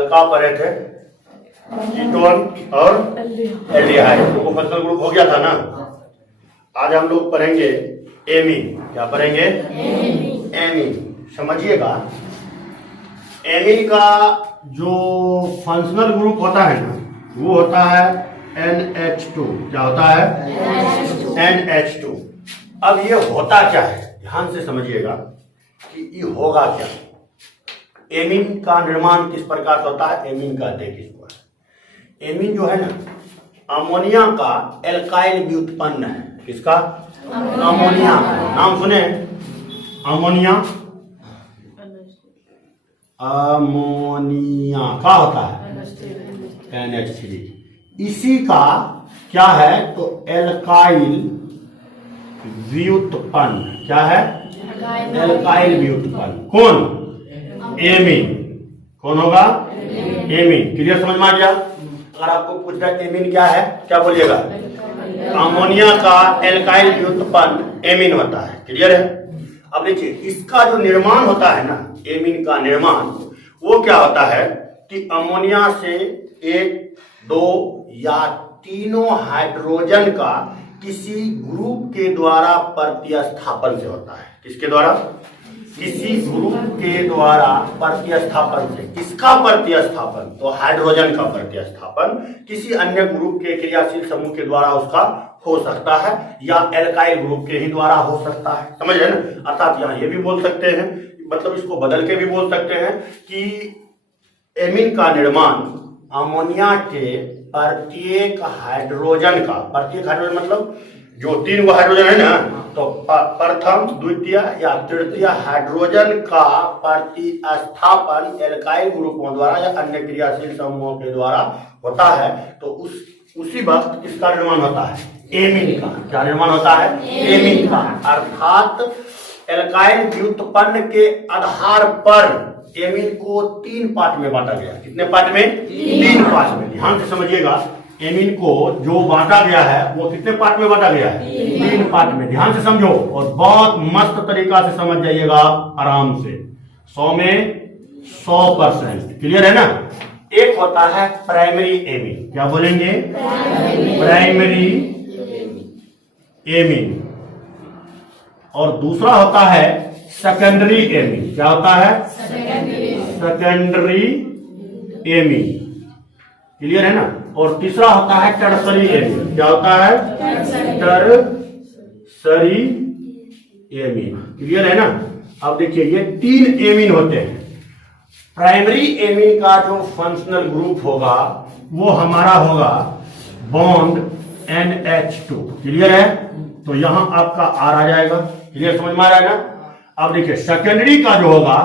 कल का पढ़े थे कीटोन और एल्डिहाइड, तो फंक्शनल ग्रुप हो गया था ना। आज हम लोग पढ़ेंगे एमीन। क्या पढ़ेंगे? एमीन। समझिएगा, एमीन का जो फंक्शनल ग्रुप होता है ना, वो होता है NH2। क्या होता है? NH2। अब ये होता क्या है, ध्यान से समझिएगा कि ये होगा क्या। एमीन का निर्माण किस प्रकार से होता है? एमीन कहते हैं किसको? एमीन जो है ना, अमोनिया का एल्काइल व्युत्पन्न है। किसका? अमोनिया। नाम सुने? अमोनिया। अमोनिया का होता है NH3। इसी का क्या है तो एल्काइल व्युत्पन्न। क्या है? एल्काइल व्युत्पन्न। कौन? एमीन। कौन होगा? एमीन। क्लियर? समझ में आ गया? अगर आपको पूछ रहा है एमीन क्या है, क्या बोलिएगा? अमोनिया का एल्काइल व्युत्पन्न एमीन होता है। क्लियर है? अब देखिए, इसका जो निर्माण होता है ना, एमीन का निर्माण, वो क्या होता है कि अमोनिया से एक, दो या तीनों हाइड्रोजन का किसी ग्रुप के द्वारा प्रतिस्थापन से होता है। किसके द्वारा? किसी ग्रुप के द्वारा प्रतिस्थापन से। किसका प्रतिस्थापन? तो हाइड्रोजन का प्रतिस्थापन किसी अन्य ग्रुप के क्रियाशील समूह के द्वारा उसका हो सकता है, या एल्काइल ग्रुप के ही द्वारा हो सकता है। समझ रहे ना? अर्थात यहाँ ये भी बोल सकते हैं, मतलब इसको बदल के भी बोल सकते हैं कि एमीन का निर्माण अमोनिया के प्रत्येक हाइड्रोजन का, प्रत्येक हाइड्रोजन मतलब जो तीन गो हाइड्रोजन है ना, तो प्रथम, द्वितीय या तृतीय हाइड्रोजन का प्रतिस्थापन एल्काइल ग्रुपों द्वारा या अन्य क्रियाशील समूहों के द्वारा होता है। तो उसी वक्त किसका निर्माण होता है? एमीन का। क्या निर्माण होता है? एमीन का। अर्थात एल्काइल व्युत्पन्न के आधार पर एमीन को तीन पार्ट में बांटा गया। कितने पार्ट में? तीन पार्ट में। ध्यान से समझिएगा, एमीन को जो बांटा गया है वो कितने पार्ट में बांटा गया है? तीन पार्ट में। ध्यान से समझो और बहुत मस्त तरीका से समझ जाइएगा आप आराम से। 100 में 100%। क्लियर है ना? एक होता है प्राइमरी एमीन। क्या बोलेंगे? Primary amine. और दूसरा होता है सेकेंडरी एमीन। क्या होता है? Secondary amine. क्लियर है ना? और तीसरा होता है टर्सरी एमीन। क्या होता है? Tertiary amine. क्लियर है ना? अब देखिए, ये तीन एमीन होते हैं। प्राइमरी एमीन का जो फंक्शनल ग्रुप होगा वो हमारा होगा बॉन्ड NH2। क्लियर है? तो यहां आपका R आ जाएगा। क्लियर? समझ में आ रहा है ना? अब देखिए, सेकेंडरी का जो होगा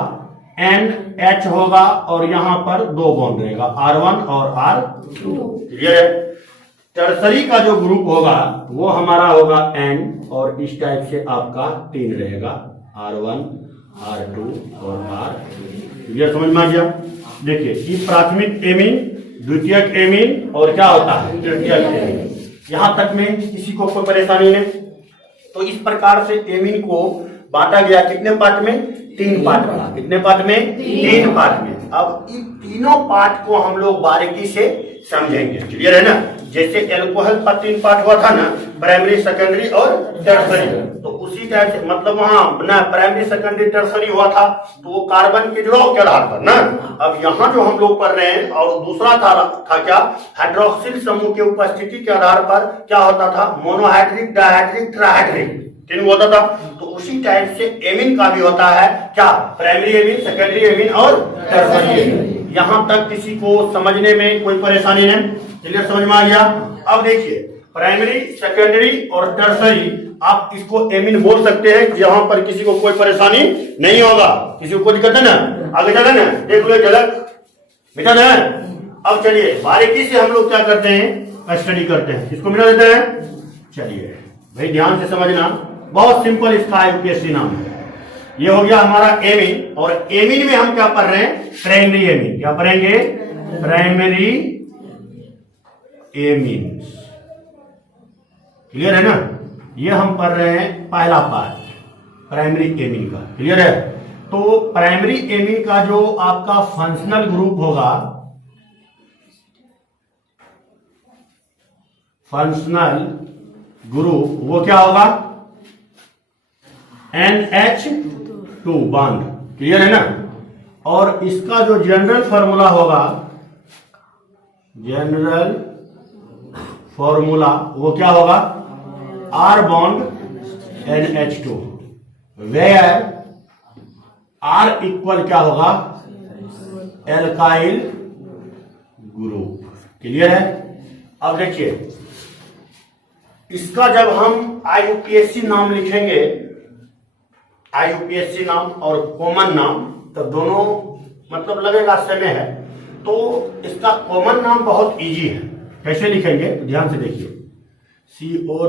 NH होगा और यहां पर दो बॉन्ड रहेगा, R1 और R2। क्लियर है? टर्सरी का जो ग्रुप होगा वो हमारा होगा N, और इस टाइप से आपका तीन रहेगा, R1, R2 और R3। क्लियर? समझ में आ गया? देखिए, ये प्राथमिक एमीन, द्वितीयक एमीन और क्या होता है? तृतीयक एमीन। यहां तक में किसी को कोई परेशानी नहीं? तो इस प्रकार से एमीन को बांटा गया कितने पार्ट में? तीन पार्ट में। कितने पार्ट में? तीन पार्ट में। अब इन तीनों पार्ट को हम लोग बारीकी से समझेंगे। क्लियर है ना? जैसे एल्कोहल का तीन पार्ट हुआ था ना, प्राइमरी, सेकेंडरी और टर्सरी, तो उसी टाइप से मतलब वहां ना प्राइमरी, सेकेंडरी, टर्सरी हुआ था तो वो कार्बन के जुड़ाव के आधार पर ना। अब यहाँ जो हम लोग पढ़ रहे हैं, और दूसरा था क्या? हाइड्रोक्सिल समूह की उपस्थिति के आधार पर क्या होता था? मोनोहाइड्रिक, डायहाइड्रिक, ट्राइहाइड्रिक तीन होता था। तो उसी टाइप से एमीन का भी होता है क्या? प्राइमरी एमीन, सेकेंडरी एमीन और टर्सरी एमीन। यहां तक किसी को समझने में कोई परेशानी नहीं? क्लियर? समझ में आ गया? अब देखिए, प्राइमरी, सेकेंडरी और टर्सरी, आप इसको एमीन बोल सकते हैं। यहां पर किसी को कोई परेशानी नहीं होगा, किसी को कोई दिक्कत है ना? आगे चले ना, देख लो झलक मिटा ना। अब चलिए बारीकी से हम लोग क्या करते हैं? स्टडी करते हैं। किसको मिटा देते हैं? चलिए भाई ध्यान से समझना, बहुत सिंपल इसका यूपीएससी नाम है। ये हो गया हमारा एमीन, और एमीन में हम क्या पढ़ रहे हैं? Primary amine. क्या पढ़ेंगे? Primary amine. क्लियर है ना? ये हम पढ़ रहे हैं पहला पार्ट प्राइमरी एमीन का। क्लियर है? तो प्राइमरी एमीन का जो आपका फंक्शनल ग्रुप होगा फंक्शनल ग्रुप वो क्या होगा, NH2 बॉन्ड। क्लियर है ना। और इसका जो जनरल फॉर्मूला होगा, जनरल फॉर्मूला वो क्या होगा, R bond NH2, where R equal क्या होगा, एल्काइल ग्रुप। क्लियर है। अब देखिए इसका जब हम IUPAC नाम लिखेंगे, IUPAC नाम और कॉमन नाम, तो दोनों मतलब लगेगा समय है। तो इसका कॉमन नाम बहुत इजी है, कैसे लिखेंगे तो ध्यान से देखिए, COMMAN,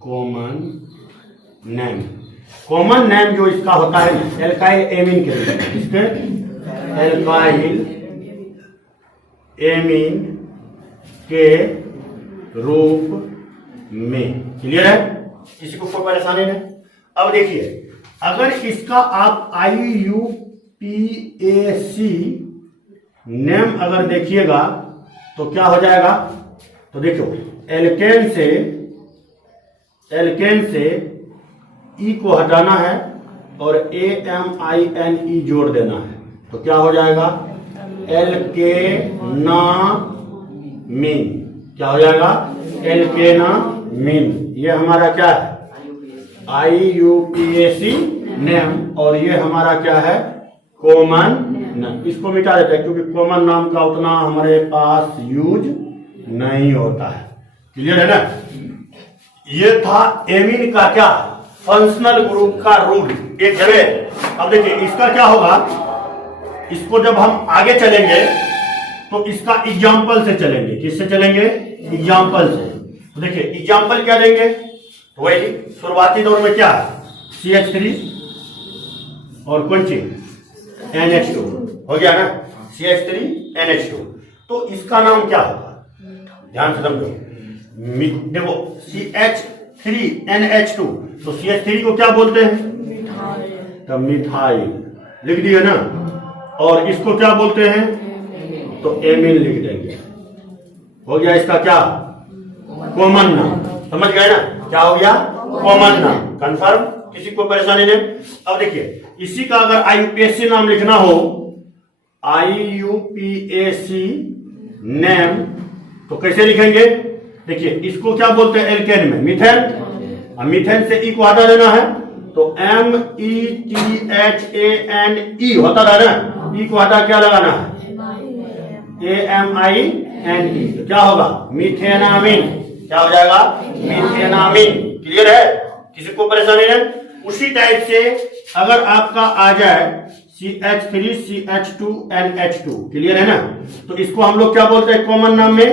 common name. Common name जो इसका होता है एल्काइल एमीन के लिए, इसके एल्काइल एमीन के रूप में। क्लियर है, किसी को कोई परेशानी नहीं। अब देखिए अगर इसका आप IUPAC नेम अगर देखिएगा तो क्या हो जाएगा, तो देखो एल्केन से ई को हटाना है और AMINE जोड़ देना है, तो क्या हो जाएगा, एल्केनामीन। क्या हो जाएगा, एल्केनामीन। ये हमारा क्या है, IUPAC नेम, और ये हमारा क्या है, कॉमन नाम। इसको मिटा देते हैं क्योंकि कॉमन नाम का उतना हमारे पास यूज नहीं होता है। क्लियर है ना। ये था एमीन का क्या, फंक्शनल ग्रुप का रूल, एक जगह। अब देखिए इसका क्या होगा, इसको जब हम आगे चलेंगे तो इसका एग्जाम्पल से चलेंगे। किससे चलेंगे, एग्जाम्पल से। तो देखिए एग्जाम्पल क्या देंगे, तो वही शुरुआती दौर में क्या है, CH3 और कौन सी NH2 हो गया ना, CH3 NH2। तो इसका नाम क्या होगा, ध्यान से समझो। देखो CH3 NH2, तो CH3 को क्या बोलते हैं, तो मिथाइल लिख दिए ना, और इसको क्या बोलते हैं, तो एमीन लिख देंगे। हो गया इसका क्या, कॉमन नाम। समझ गए ना, क्या हो गया, कॉमन नाम। कंफर्म, किसी को परेशानी नहीं। अब देखिए इसी का अगर IUPAC नाम लिखना हो, IUPAC नेम, तो कैसे लिखेंगे, देखिए इसको क्या बोलते हैं, एल्केन में मीथेन। मीथेन से ई को हटा देना है, तो METHANE होता था ना, ई को हटा क्या लगाना है, AMINE। तो क्या होगा, मीथेनामीन। क्या हो जाएगा, मीथेनामीन। क्लियर है, किसी को परेशानी है। उसी टाइप से अगर आपका आ जाए CH3 CH2 NH2, क्लियर है ना, तो इसको हम लोग क्या बोलते हैं कॉमन नाम में,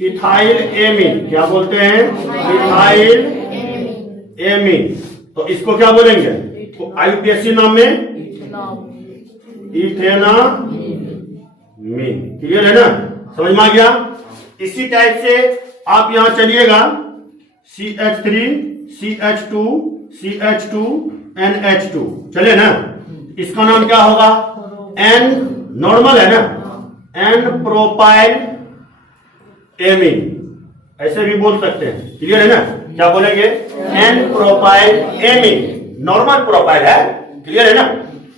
इथाइल एमीन। क्या बोलते हैं, इथाइल एमीन। तो इसको क्या बोलेंगे, तो IUPAC नाम में इथेनामीन। क्लियर है ना, समझ में आ गया। इसी टाइप से आप यहां चलिएगा, CH3 CH2 CH2 NH2, चले ना, इसका नाम क्या होगा, N नॉर्मल है ना, N प्रोपाइल एमीन, ऐसे भी बोल सकते हैं। क्लियर है ना, क्या बोलेंगे, N propyl amine, normal propyl है। क्लियर है ना।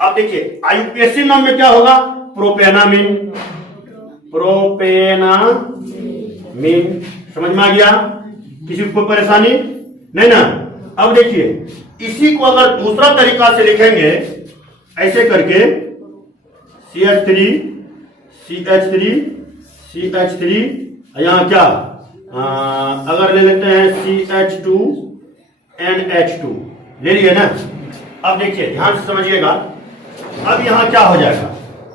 अब देखिए IUPAC नाम में क्या होगा, प्रोपेनामीन। प्रोपेनामीन, समझ में आ गया, किसी को परेशानी नहीं ना। अब देखिए इसी को अगर दूसरा तरीका से लिखेंगे, ऐसे करके CH3 CH3 CH3, यहां क्या अगर ले लेते हैं CH2 NH2, ले लिए ना। अब देखिए ध्यान से समझिएगा, अब यहां क्या हो जाएगा,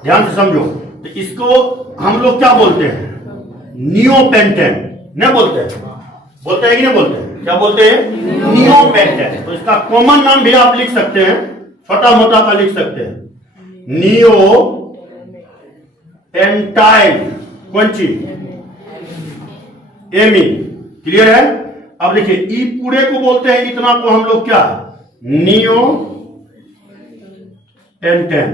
ध्यान से समझो। तो इसको हम लोग क्या बोलते हैं, नियोपेंटेन। नहीं बोलते हैं, बोलते हैं कि नहीं बोलते हैं, क्या बोलते हैं, नियोपेंटेन। तो इसका कॉमन नाम भी आप लिख सकते हैं, छोटा मोटा का लिख सकते हैं, नियो पेंटाइल कौन सी, एमीन। क्लियर है। अब देखिए ई पूरे को बोलते हैं, इतना को हम लोग क्या, नियो पेंटेन।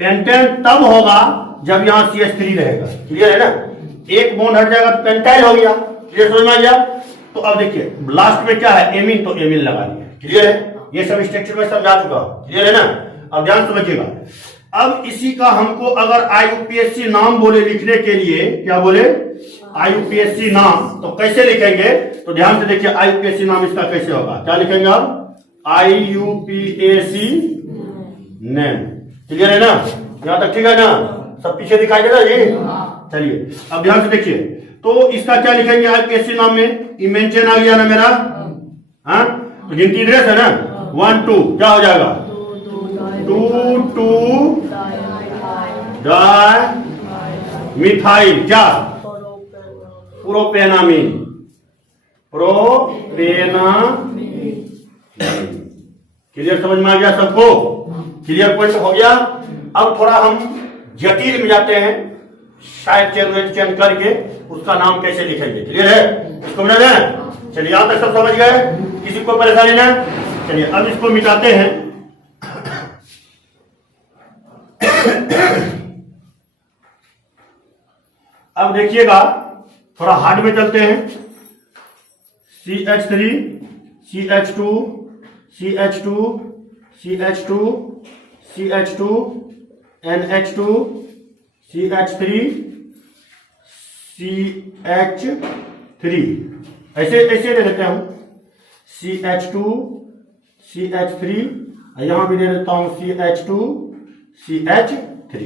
पेंटेन तब होगा जब यहां CH3 रहेगा। क्लियर है ना। एक बॉन्ड हट जाएगा तो पेंटाइल हो गया। क्लियर, समझ में आ गया। तो अब देखिए लास्ट में क्या है, एमीन, तो एमीन लगा दिया। क्लियर है, ये सब स्ट्रक्चर में समझा चुका हूं। क्लियर है ना, अब ध्यान समझिएगा। अब इसी का हमको अगर आईयूपीएससी नाम बोले लिखने के लिए, क्या बोले, आईयूपीएससी नाम, तो कैसे लिखेंगे, तो ध्यान से देखिए आईयूपीएससी नाम इसका कैसे होगा, क्या लिखेंगे आप, आईयूपीएससी नेम। क्लियर है ना, यहां तक ठीक है ना, सब पीछे दिखाई दे रहा है जी। चलिए अब ध्यान से देखिए, तो इसका क्या लिखेंगे आईयूपीएससी नाम में, इमेंशन आ गया ना मेरा, हाँ, तो गिनती ड्रेस है ना, 1 2 क्या हो जाएगा, 2 डाई मिथाइल, क्या, प्रोपेनामीन, क्लियर, समझ में आ गया सबको, क्लियर पॉइंट हो गया। अब थोड़ा हम जटिल में जाते हैं, शायद चेन करके उसका नाम कैसे लिखेंगे। क्लियर है, इसको मिला जाए। चलिए यहां तक सब समझ गए, किसी को परेशानी ना। चलिए अब इसको मिटाते हैं। अब देखिएगा थोड़ा हार्ड में चलते हैं। CH3 CH2 CH2 CH2 CH2 NH2 CH3 CH3, ऐसे ऐसे ले लेते हैं हम, CH2 CH3, यहां भी दे देता हूं CH2 CH3।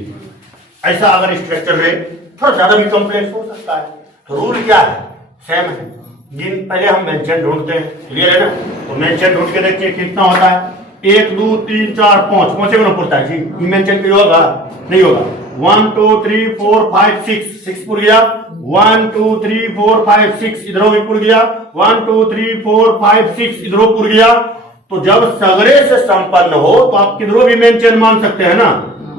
ऐसा अगर स्ट्रक्चर है, थोड़ा ज्यादा भी कॉम्प्लेक्स हो सकता है, तो रूल क्या है, सेम है। पहले हम मेंशन ढूंढते हैं। क्लियर है ना, तो मेंशन ढूंढ के देखिए कितना होता है, 1 2 3 4 5, पहुंचे को ना पुरता है जी, मेंशन क्यों होगा, नहीं होगा। 1 2 3 4 5 6 पुर गया, 1 2 3 4 5 6 इधरों भी पुर गया, 1 2 3 4 5 6 इधरों पुर गया। तो जब सगरे से संपन्न हो तो आप किधरों भी मेंशन मान सकते हैं ना,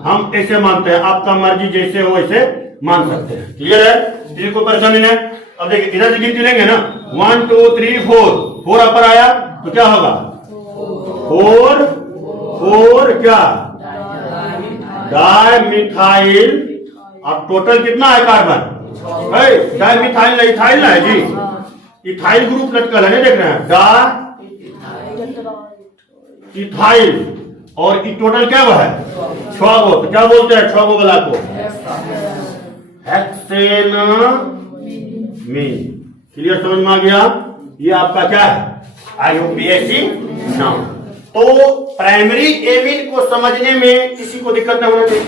हम ऐसे मानते हैं, आपका मर्जी जैसे हो वैसे मान सकते हैं। क्लियर है, किसी को परेशानी नहीं। अब देखिए इधर से गिनती लेंगे ना, 1 2 3 4 अपर आया तो क्या होगा, 4 क्या, डाई मिथाइल। अब टोटल कितना है कार्बन, डाई मिथाइल नहीं, इथाइल ना है जी, इथाइल ग्रुप लटकल है, देख रहे हैं, डाई इथाइल, और ये टोटल क्या हुआ है, 6 गो, तो क्या बोलते हैं 6 गो वाला को, हेक्सेनामीन। क्लियर, समझ में आ गया। ये आपका क्या है, आईयूपीएससी नाम। तो प्राइमरी एमीन को समझने में किसी को दिक्कत नहीं होना चाहिए,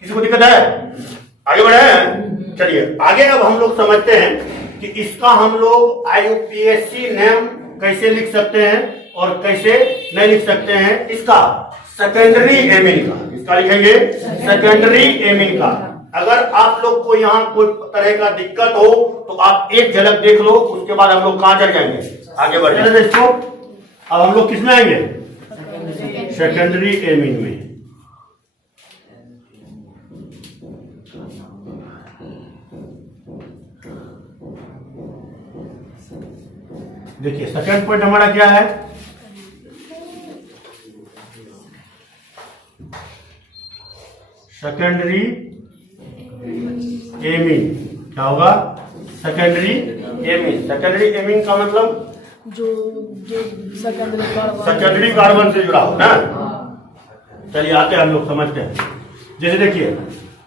किसी को दिक्कत है, आगे बढ़े। चलिए आगे अब हम लोग समझते हैं कि इसका हम लोग आईयूपीएससी नेम कैसे लिख सकते हैं और कैसे नहीं लिख सकते हैं। इसका सेकेंडरी एमीन का, इसका लिखेंगे सेकेंडरी एमीन का। अगर आप लोग को यहाँ कोई तरह का दिक्कत हो तो आप एक झलक देख लो, उसके बाद हम लोग कहां चल जाएंगे, आगे बढ़ जाएंगे। इसको अब हम लोग किस में आएंगे, सेकेंडरी एमीन में। देखिए सेकंड पॉइंट हमारा क्या है, सेकेंडरी एमीन। क्या होगा, सेकेंडरी एमीन। सेकेंडरी एमीन का मतलब जो सेकेंडरी कार्बन से जुड़ा हो ना। चलिए आते हैं हम लोग समझते हैं। जैसे देखिए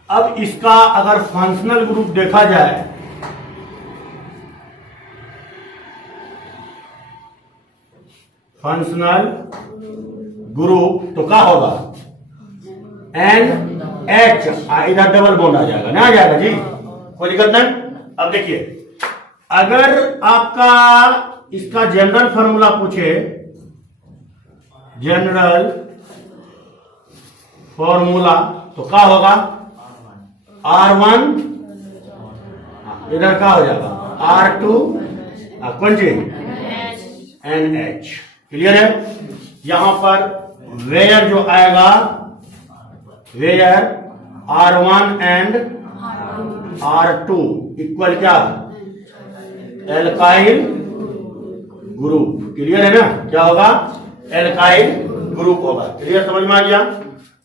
अब इसका अगर फंक्शनल ग्रुप देखा जाए, फंक्शनल ग्रुप तो क्या होगा, NH, इधर डबल बॉन्ड आ जाएगा, नहीं आ जाएगा जी, कोई दिक्कत नहीं। अब देखिए अगर आपका इसका जनरल फार्मूला पूछे, जनरल फॉर्मूला, तो क्या होगा, R1, इधर क्या हो जाएगा, R2, कौन सी, NH। क्लियर है। यहां पर वेयर जो आएगा, where R1 and R2 equal क्या, एल्काइल ग्रुप। क्लियर है ना, क्या होगा, एल्काइल ग्रुप होगा। क्लियर, समझ में आ गया।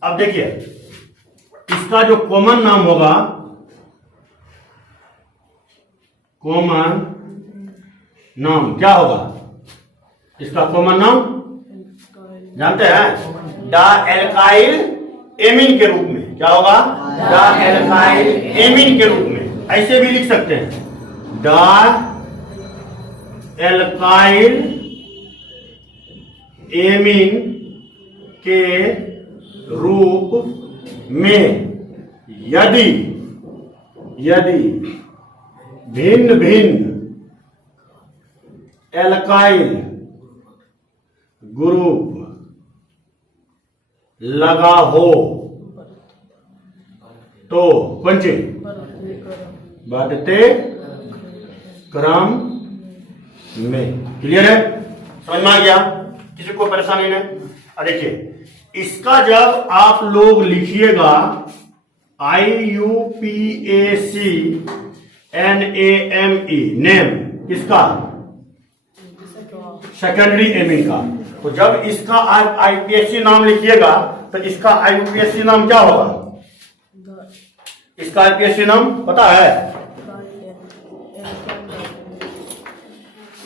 अब देखिए इसका जो कॉमन नाम होगा कॉमन नाम क्या होगा? इसका कॉमन नाम जानते हैं? डाएल्काइल एमीन के रूप में। क्या होगा? डाएल्काइल एमीन के रूप में। ऐसे भी लिख सकते हैं, डाएल्काइल एमीन के रूप में यदि भिन्न भिन्न एल्काइल ग्रुप लगा हो तो कौन सी बढ़ते क्रम में। क्लियर है? समझ में आ गया? किसी को परेशानी नहीं? और देखिए, इसका जब आप लोग लिखिएगा IUPACNAME नेम, किसका? सेकेंडरी एमीन का। तो जब इसका आईपीएससी नाम लिखिएगा तो इसका आईयूपीएससी नाम क्या होगा? इसका आईपीएससी नाम पता है?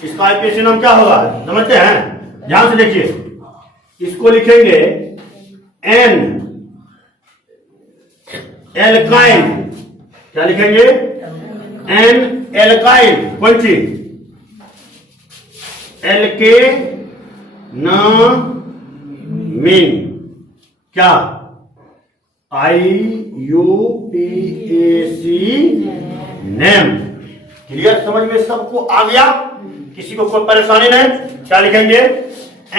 इसका आईपीएससी नाम क्या होगा? समझते हैं? ध्यान से देखिए, इसको लिखेंगे एन एल्काइल। क्या लिखेंगे? N alkyl. कौन सी? Alkanamine. क्या? IUPAC name. क्लियर? समझ में सबको आ गया? किसी को कोई परेशानी नहीं? क्या लिखेंगे?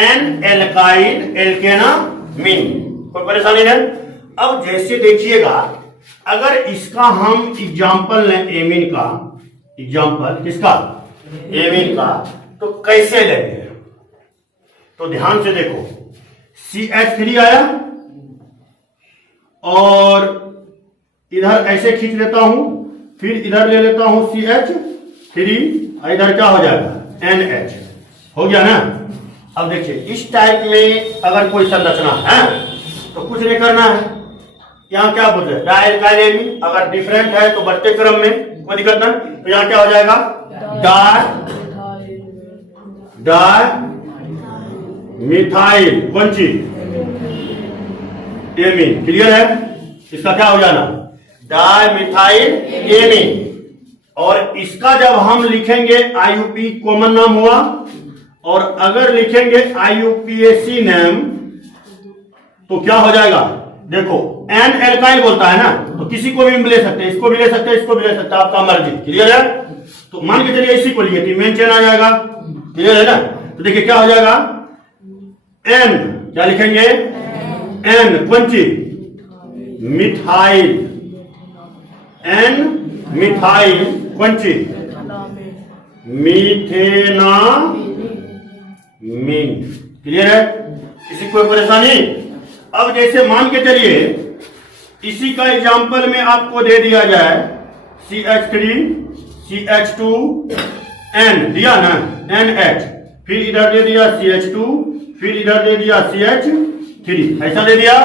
N alkyl alkanamine. कोई परेशानी नहीं? अब जैसे देखिएगा, अगर इसका हम एग्जाम्पल लें एमीन का, एग्जाम्पल किसका? एमीन का, तो कैसे लेंगे? तो ध्यान से देखो, CH3 आया और इधर ऐसे खींच लेता हूं, फिर इधर ले लेता हूं CH3, इधर क्या हो जाएगा? NH हो गया ना? अब देखिए, इस टाइप में अगर कोई संरचना है तो कुछ नहीं करना है। यहां क्या बोल रहे हैं? डाएल्काइल एमीन। अगर डिफरेंट है तो बढ़ते क्रम में, कोई दिक्कत नहीं। तो यहां क्या हो जाएगा? डायमिथाइल। कौन सी? एमीन। क्लियर है? इसका क्या हो जाना? Dimethyl amine. और इसका जब हम लिखेंगे IUP कॉमन नाम हुआ, और अगर लिखेंगे IUPAC नेम तो क्या हो जाएगा? देखो, एन एल्काइल बोलता है ना, तो किसी को भी ले सकते हैं, इसको भी ले सकते हैं, इसको भी ले सकते हैं, आपका मर्जी। क्लियर है? तो मान के चलिए इसी को लिए तो मेन चेन आ जाएगा। क्लियर है ना? तो देखिए क्या हो जाएगा? एन। क्या लिखेंगे? एन। कौन सी? मिथाइल। N methyl. कौन सी? मीथेनामीन। क्लियर है? किसी कोई परेशानी? अब जैसे मान के चलिए इसी का एग्जाम्पल में आपको दे दिया जाए CH3 CH2 N दिया ना, NH, फिर इधर दे दिया CH2, फिर इधर दे दिया CH3, ऐसा दे दिया।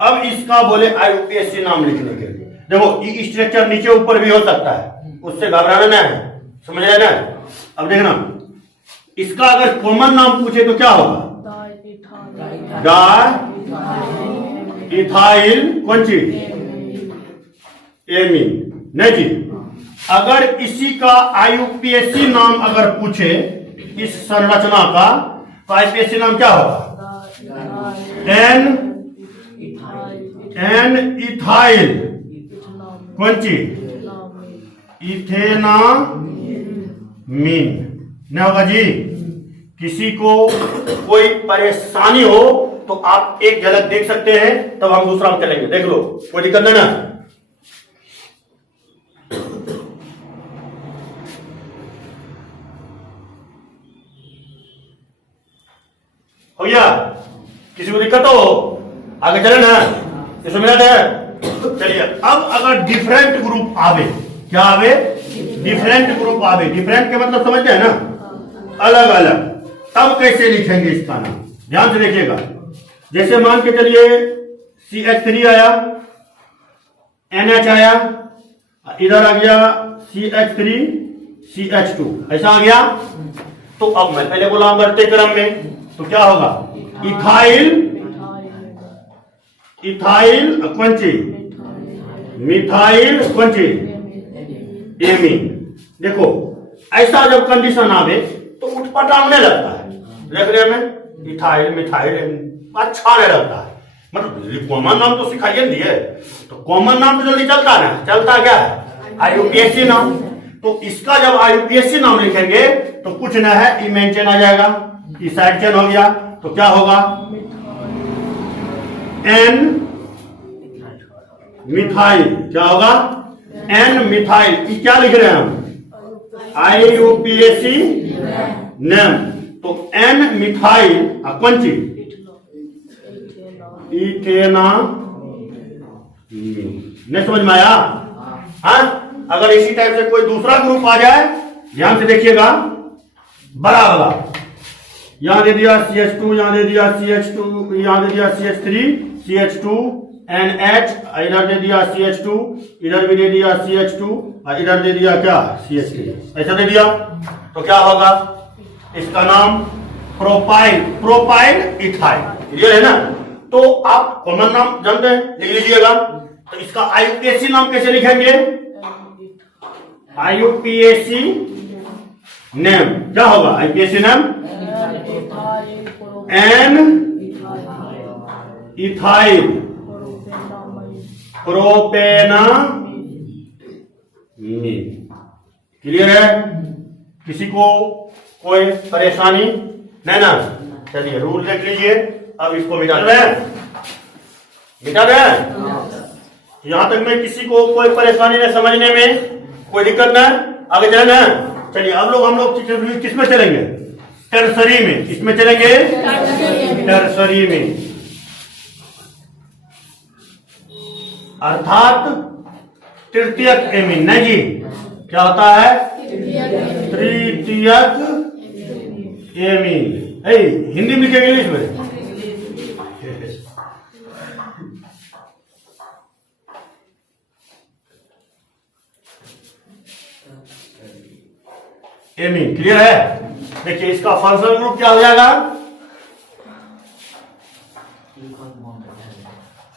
अब इसका बोले IUPAC नाम लिखने के लिए, देखो ये स्ट्रक्चर नीचे ऊपर भी हो सकता है, उससे घबराना नहीं है, समझ रहे ना? अब देखना, इसका अगर कॉमन नाम पूछे तो क्या होगा? डाइथाइल। कौन सी? एमीन। नहीं जी। अगर इसी का IUPAC नाम अगर पूछे इस संरचना का, तो IUPAC नाम क्या होगा? N ethyl. कौन सी? इथेनामीन। नहीं होगा जी? किसी को कोई परेशानी हो तो आप एक झलक देख सकते हैं, तब हम दूसरा में चलेंगे। देख लो, कोई दिक्कत नहीं ना? हो गया? किसी को दिक्कत हो आगे चले ना? ये समझ है? चलिए, अब अगर डिफरेंट ग्रुप आवे, क्या आवे? डिफरेंट ग्रुप आवे। डिफरेंट के मतलब समझते हैं ना? अलग अलग। तब कैसे लिखेंगे इसका नाम? ध्यान से देखिएगा। जैसे मान के चलिए CH3 आया, NH आया, इधर आ गया CH3, CH2 ऐसा आ गया। तो अब मैं पहले बोला बढ़ते क्रम में, तो क्या होगा, इथाइल, इथाइल कौन सी, मिथाइल कौन सी, एमीन। देखो ऐसा जब कंडीशन आवे तो उठपटांगने लगता है लिखने में, इथाइल मिथाइल अच्छा नहीं लगता है। मतलब कॉमन नाम तो सिखाइए दिए, तो कॉमन नाम तो जल्दी चलता ना, चलता क्या है IUPAC नाम। तो इसका जब IUPAC नाम लिखेंगे तो कुछ ना है, ई मेन चेन आ जाएगा, ई साइड चेन हो गया, तो क्या होगा, N मिथाइल, क्या होगा N मिथाइल। क्या लिख रहे हैं हम, IUPAC नेम, तो N मिथाइल कौन सी, इथेना। नहीं समझ में आया? हाँ, अगर इसी टाइप से कोई दूसरा ग्रुप आ जाए, ध्यान से देखिएगा, बड़ा वाला, यहां दे दिया CH2, यहां दे दिया CH2, यहां दे दिया CH3, CH2 NH, इधर दे दिया CH2, इधर भी दे दिया CH2, और इधर दे दिया क्या CH3, ऐसा दे दिया। तो क्या होगा, इसका नाम प्रोपाइल, प्रोपाइल इथाइल, क्लियर है ना। तो आप कॉमन नाम जानते हैं, लिख लीजिएगा। तो इसका IUPAC नाम कैसे लिखेंगे, IUPAC नेम, क्या होगा IUPAC name, N ethyl प्रोपेनामीन। Clear है? किसी को कोई परेशानी नहीं ना? चलिए रूल देख लीजिए। अब इसको मिटा रहे हैं, मिटा रहे हैं। यहां तक में किसी को कोई परेशानी नहीं, समझने में कोई दिक्कत नहीं, आगे चलेंगे। चलिए अब लोग हम लोग किस में चलेंगे, टर्सरी में। किसमें चलेंगे, टर्सरी में, अर्थात तृतीयक एमीन। नहीं जी, क्या होता है, तृतीयक एमीन। हिंदी में लिखेंगे, इंग्लिश में, एमीन। क्लियर है? देखिए इसका फंक्शनल ग्रुप क्या हो जाएगा,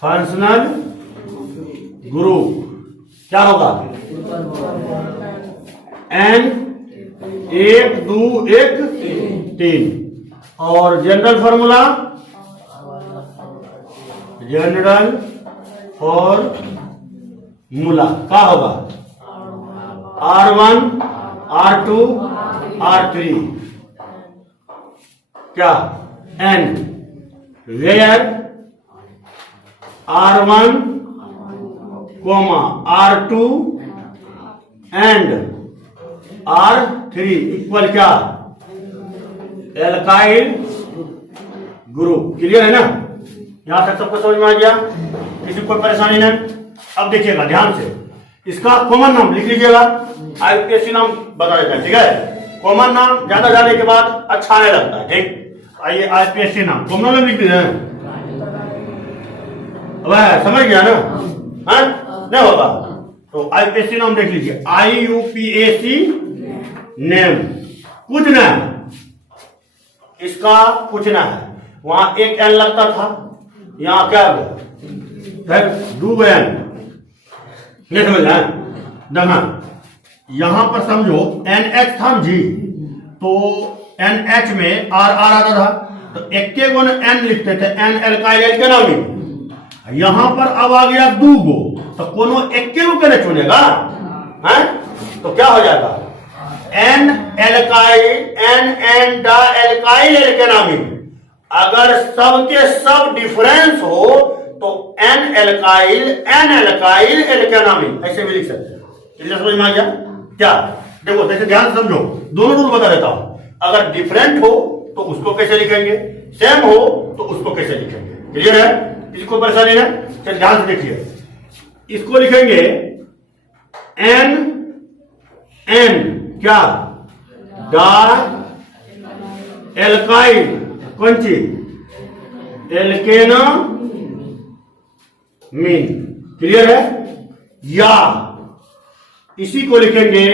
फंक्शनल ग्रुप क्या होगा, N 1 2 1 3। और जनरल फॉर्मूला, जनरल फॉर्मूला क्या होगा, R1 R2 R3, क्या N, where R1 R2 and R3 equal क्या, एल्काइल ग्रुप। क्लियर है ना? यहां तक सबको समझ में आ गया, किसी को परेशानी नहीं। अब देखिएगा ध्यान से, इसका कॉमन नाम लिख लीजिएगा, IUPAC नाम बता देता है, ठीक है। कॉमन नाम ज्यादा जाने के बाद अच्छा नहीं लगता है, ठीक। आइए IUPAC नाम कॉमन नाम लिख दीजिए, समझ गया ना? हाँ नहीं होगा तो IUPAC नाम देख लीजिए, IUPAC नेम। कुछ ना इसका कुछ ना है, वहां एक N लगता था, यहां क्या दो N, नहीं समझ रहे? देखा यहां पर समझो NH था जी, तो NH में R आता था, तो एक के गुण N लिखते थे, N एल्काइल एल्केनामिन। यहां पर अब आ गया दो गो, तो कोनो एक के रूप में चुनेगा, है? तो क्या हो जाएगा, N एल्काइल N डा एल्काइल एल्केनामिन। अगर सबके सब डिफरेंस हो तो N एल्काइल एल्केनामिन, ऐसे भी लिख सकते हैं। इसलिए समझ में आ गया क्या? देखो जैसे ध्यान से समझो, दोनों रूल बता देता हूं। अगर डिफरेंट हो तो उसको कैसे लिखेंगे, सेम हो तो उसको कैसे लिखेंगे। क्लियर है? किसी को परेशानी है? चल ध्यान से देखिए, इसको लिखेंगे N क्या, डा एल्काइल कौन सी, एल्केनामिन। क्लियर है? या इसी को लिखेंगे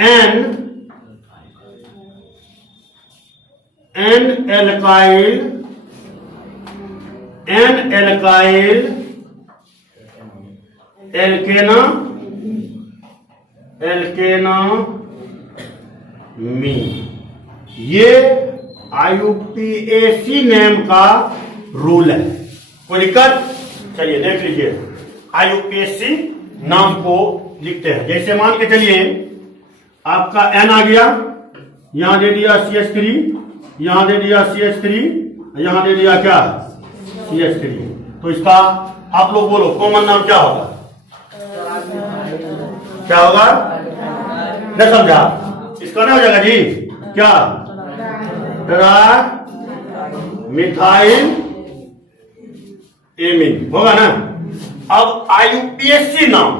एन एल्काइल एल्केनामीन। ये IUPAC नेम का रूल है। कोई दिक्कत? चलिए देख लीजिए, IUPAC नाम को लिखते हैं। जैसे मान के चलिए आपका N आ गया, यहां दे दिया CH3, यहां दे दिया CH3, यहां दे दिया क्या CH3। तो इसका आप लोग बोलो कॉमन नाम क्या होगा? क्या होगा? नहीं समझा? इसका ना हो जाएगा जी क्या? मिथाइल एमीन होगा ना। अब IUPAC नाम,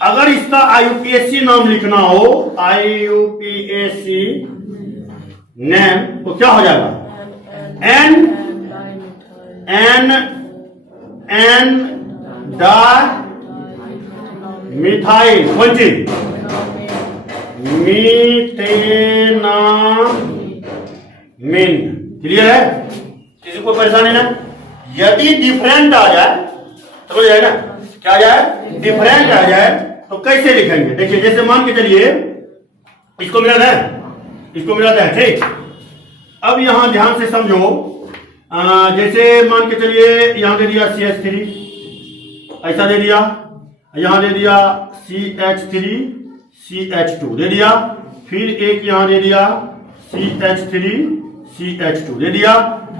अगर इसका IUPAC नाम लिखना हो, IUPAC नेम, तो क्या हो जाएगा? एन मिथाइल कौन सी? मीथेनामीन। क्लियर है? किसी को परेशानी ना? यदि डिफरेंट आ जाए समझ जाए ना, क्या आ जाए? डिफरेंट आ जाए तो कैसे लिखेंगे? देखिए जैसे मान के चलिए इसको मिला है, इसको मिलाता है, ठीक। अब यहां ध्यान से समझो, जैसे मान के चलिए यहां दे दिया CH3, ऐसा दे दिया, यहां दे दिया CH3 CH2 दे दिया, फिर एक यहां दे दिया CH3 CH2 दे दिया,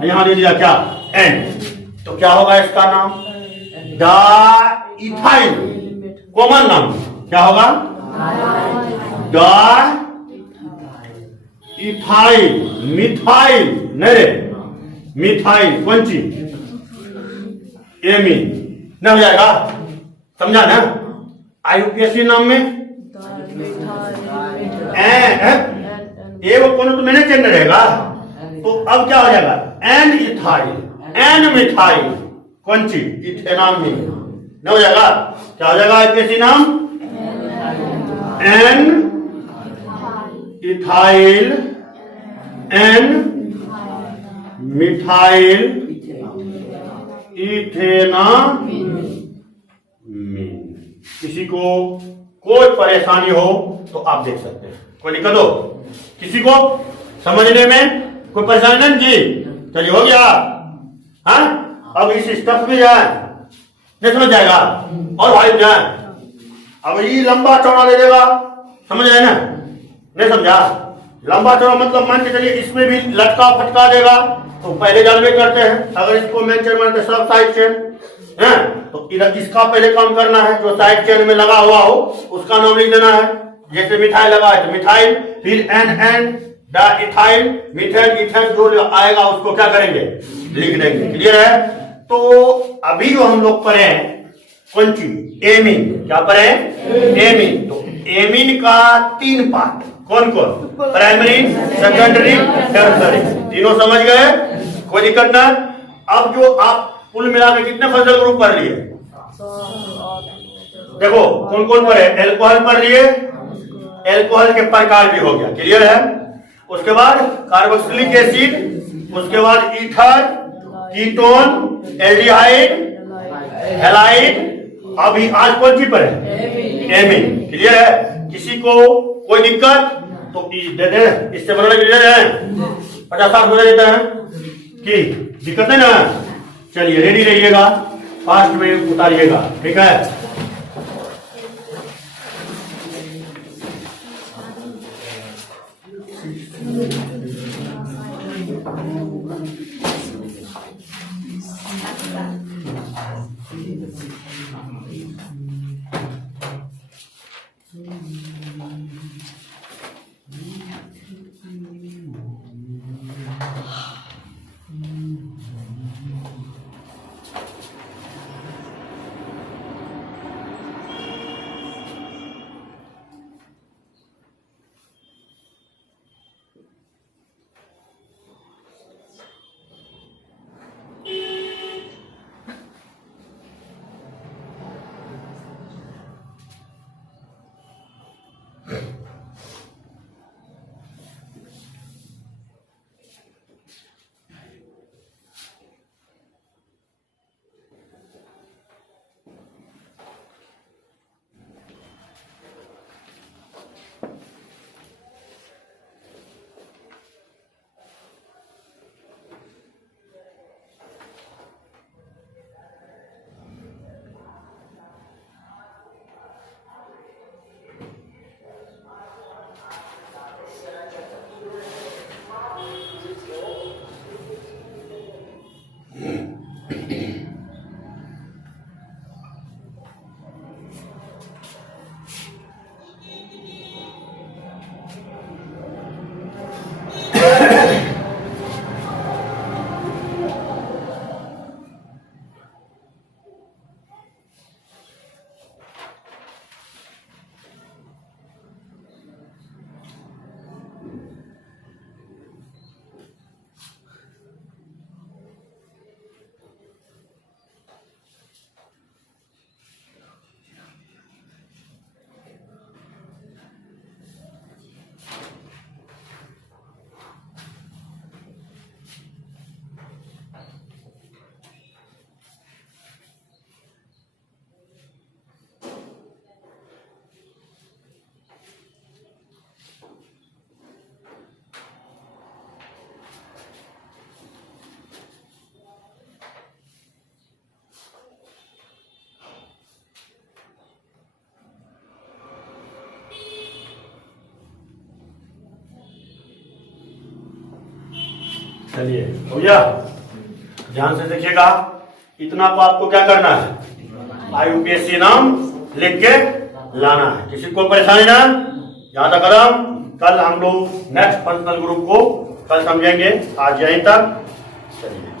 यहां दे दिया क्या? N। तो क्या होगा इसका नाम? डाइथाइल। कॉमन नाम क्या होगा? डाइथाइल। मिथाइल नहीं रे, मिथाइल कौन सी? एमीन। न हो जाएगा? समझा ना? IUPAC नाम में ये वो कौन तो मैंने चेंज रहेगा, तो अब क्या हो जाएगा? एन इथाइल, एन मिथाइल कौन सी? इथेनामीन। न हो जाएगा? क्या हो जाएगा IUPAC नाम? N ethyl N methyl ethanamine. किसी को कोई परेशानी हो तो आप देख सकते हैं, कोई दिक्कत हो किसी को समझने में कोई परेशानी नहीं जी? चलिए हो गया। हाँ, अब इस स्टफ में जाए, नहीं समझ जाएगा और भाई जाए। अब ये लंबा चौड़ा ले देगा, समझ आए ना? नहीं समझा? लंबा चौड़ा मतलब मान के चलिए इसमें भी लटका फटका देगा, तो पहले जानवे करते हैं। अगर इसको मेन चेन मानते सब साइड चेन है, तो इधर इसका पहले काम करना है, जो साइड चेन में लगा हुआ हो उसका नाम लिख देना है। जैसे मिथाइल लगा है तो मिथाइल, फिर एन डाइथाइल, मिथाइल इथाइल जो आएगा उसको क्या करेंगे? लिख देंगे। क्लियर है? तो अभी जो हम लोग पढ़े कौन सी? एमीन। क्या पढ़े? एमीन। तो एमीन का 3 पार्ट कौन कौन? Primary, secondary, tertiary. तीनों समझ गए? कोई दिक्कत ना? अब जो आप कुल मिला के कितने फंक्शनल ग्रुप पढ़ लिए? देखो कौन कौन पढ़े? एल्कोहल पढ़ लिए, एल्कोहल के प्रकार भी हो गया। क्लियर है? उसके बाद कार्बोक्सिलिक एसिड, उसके बाद ईथर, कीटोन, एल्डिहाइड, हैलाइड। अभी आज कौन सी पर है? एमीन। क्लियर है? किसी को कोई दिक्कत तो दे दे, इससे बनाने के लिए 50-60 हो देता है कि दिक्कत है ना? चलिए रेडी रहिएगा, फास्ट में उतारिएगा, ठीक है? चलिए हो गया, ध्यान से देखिएगा। इतना तो आपको क्या करना है, IUPAC नाम लिख के लाना है। किसी को परेशानी ना, यहाँ तक कदम। कल हम लोग नेक्स्ट फंक्शनल ग्रुप को कल समझेंगे। आज यहीं तक, चलिए।